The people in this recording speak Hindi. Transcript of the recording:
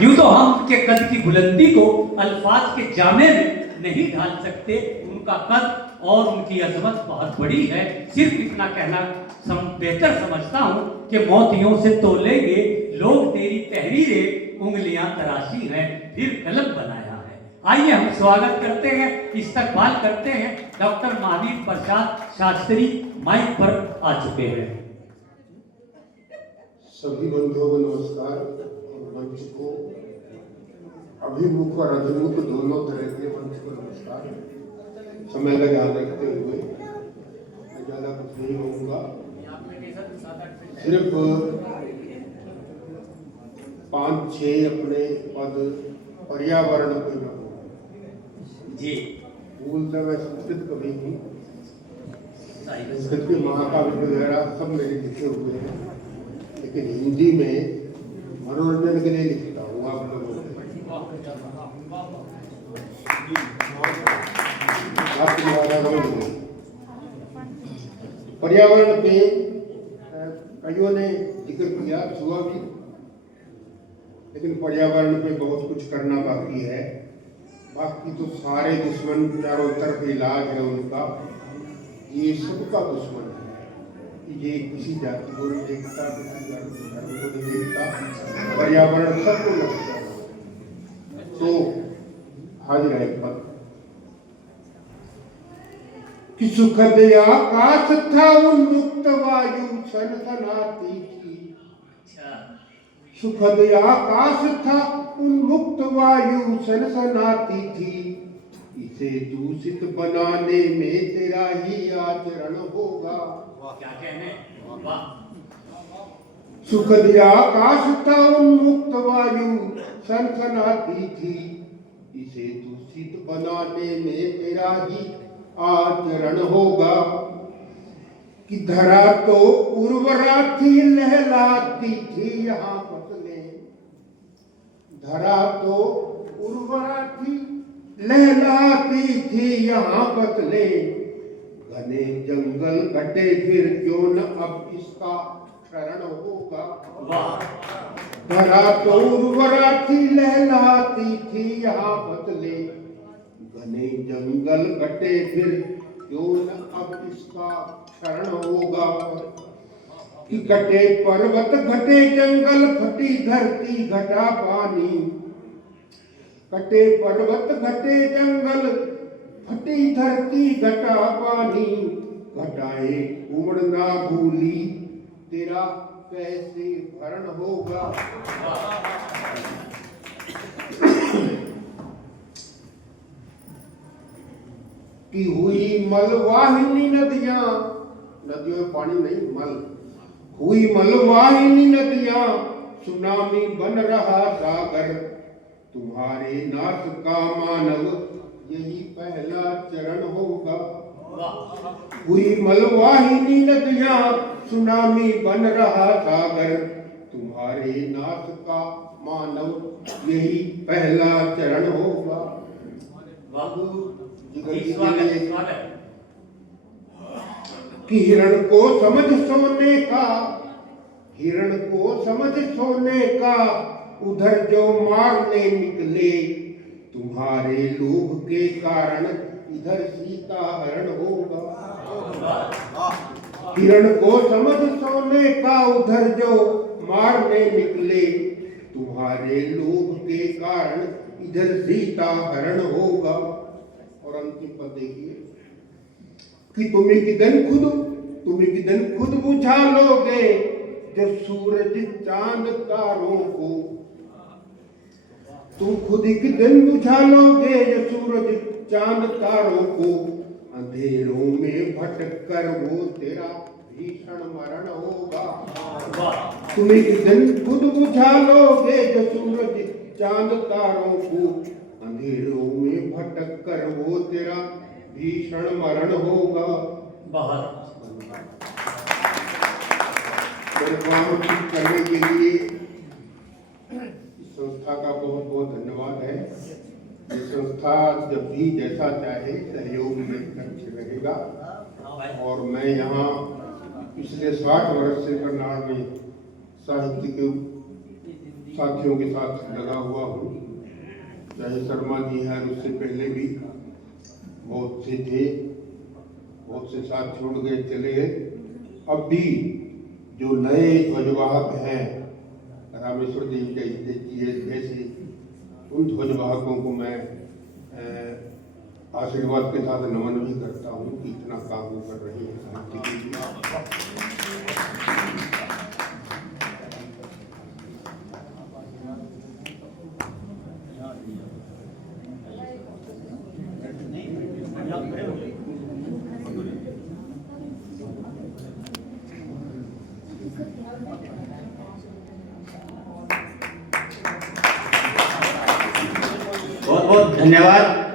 यूं तो हम उनके कद की बुलंदी को अल्फाज के जामे में नहीं ढाल सकते। उनका कद और उनकी अजमत बहुत बड़ी है। सिर्फ इतना कहना बेहतर समझता हूँ कि मोतियों से तोलेंगे लोग तेरी तहरीरें, उंगलियां तराशी हैं फिर कलम बनाया है। आइए हम स्वागत करते हैं, इस्तकबाल करते हैं। डॉक्टर महावीर प्रसाद शास्त्री माइक पर आ चुके हैं। सभी बंधुओं को नमस्कार। और मंच को अभिमुख और अभिमुख दोनों तरह के मंच को नमस्कार। समय का ध्यान रखते हुए मैं ज़्यादा कुछ नहीं कहूँगा, सिर्फ 5-6 अपने पद पर्यावरण को जी बोलता। मैं संस्कृत कवि हूँ, संस्कृत के महाकाव्य वगैरह सब मेरे लिखे हुए हैं, लेकिन हिंदी में मनोरंजन के लिए लिखता हूँ आप लोगों को। पर्यावरण पे कईयों ने जिक्र किया, सुबह भी, लेकिन पर्यावरण पे बहुत कुछ करना बाकी है। बाकी तो सारे दुश्मन चारों तरफ इलाज है उनका। ये सबका दुश्मन है। ये किसी जाति को नहीं देखता, किसी धर्म को नहीं देखता, पर्यावरण सबको लगता है। तो हाजिर है पद कि सुखद आकाश था, उन्मुक्त वायु सनसनाती थी। सुखद आकाश था, उन्मुक्त वायु सनसनाती थी। इसे दूषित बनाने में तेरा ही आचरण होगा। क्या कहने? वाह। सुखद आकाश था, उन्मुक्त वायु सनसनाती थी। इसे दूषित बनाने में तेरा ही आचरण होगा। कि धरा तो उर्वरा थी, लहलाती थी यहाँ फसलें। धरा तो उर्वरा थी, लहलाती थी यहाँ फसलें। घने जंगल कटे फिर क्यों न अब इसका क्षरण होगा। धरा तो उर्वरा थी, लहलाती थी यहाँ फसलें। घने जंगल कटे फिर क्यों न अब इसका क्षरण होगा। कि कटे पर्वत घटे जंगल, फटी धरती घटा पानी। कटे पर्वत घटे जंगल, फटी धरती घटा पानी। घटाए उमड़ना भूली, तेरा कैसे भरण होगा। कि हुई मलवाहिनी नदियां, नदियों में पानी नहीं मल, हुई मलवाहिनी नदियां, सुनामी बन रहा सागर। तुम्हारे नाश का मानव यही पहला चरण होगा। हुई मलवाहिनी नदियां, सुनामी बन रहा सागर। तुम्हारे नाश का मानव यही पहला चरण होगा। कि हिरण को समझ सोने का, हिरण को समझ सोने का, उधर जो मारने निकले। तुम्हारे लोभ के कारण इधर सीता हरण होगा। हिरण को समझ सोने का, उधर जो मारने निकले। तुम्हारे लोभ के कारण इधर सीता हरण होगा। और अंतिम पद देखिए कि तुम एक दिन खुद बुझा लोगे जो सूरज चांद तारों को। तुम खुद एक दिन बुझा लोगे जो सूरज चांद तारों को। अंधेरों में भटक कर वो तेरा भीषण मरण होगा। तुम एक दिन खुद बुझा लोगे जो सूरज चांद तारों को। अंधेरों में भटक कर वो तेरा भीषण मरण होगा। मेरे काम करने के लिए संस्था का बहुत बहुत धन्यवाद है। ये संस्था जब भी जैसा चाहे सहयोग में रहेगा। और मैं यहाँ पिछले 60 वर्ष से करनाल में साहित्य के साथियों के साथ लगा हुआ हूँ, चाहे शर्मा जी हैं, उससे पहले भी बहुत से थे, बहुत से साथ छोड़ गए चले गए। अब भी जो नए ध्वजवाहक हैं रामेश्वर देव जैसे, उन ध्वजवाहकों को मैं आशीर्वाद के साथ नमन भी करता हूँ कि इतना काम वो कर रहे हैं साहित्य के लिए। बहुत बहुत धन्यवाद।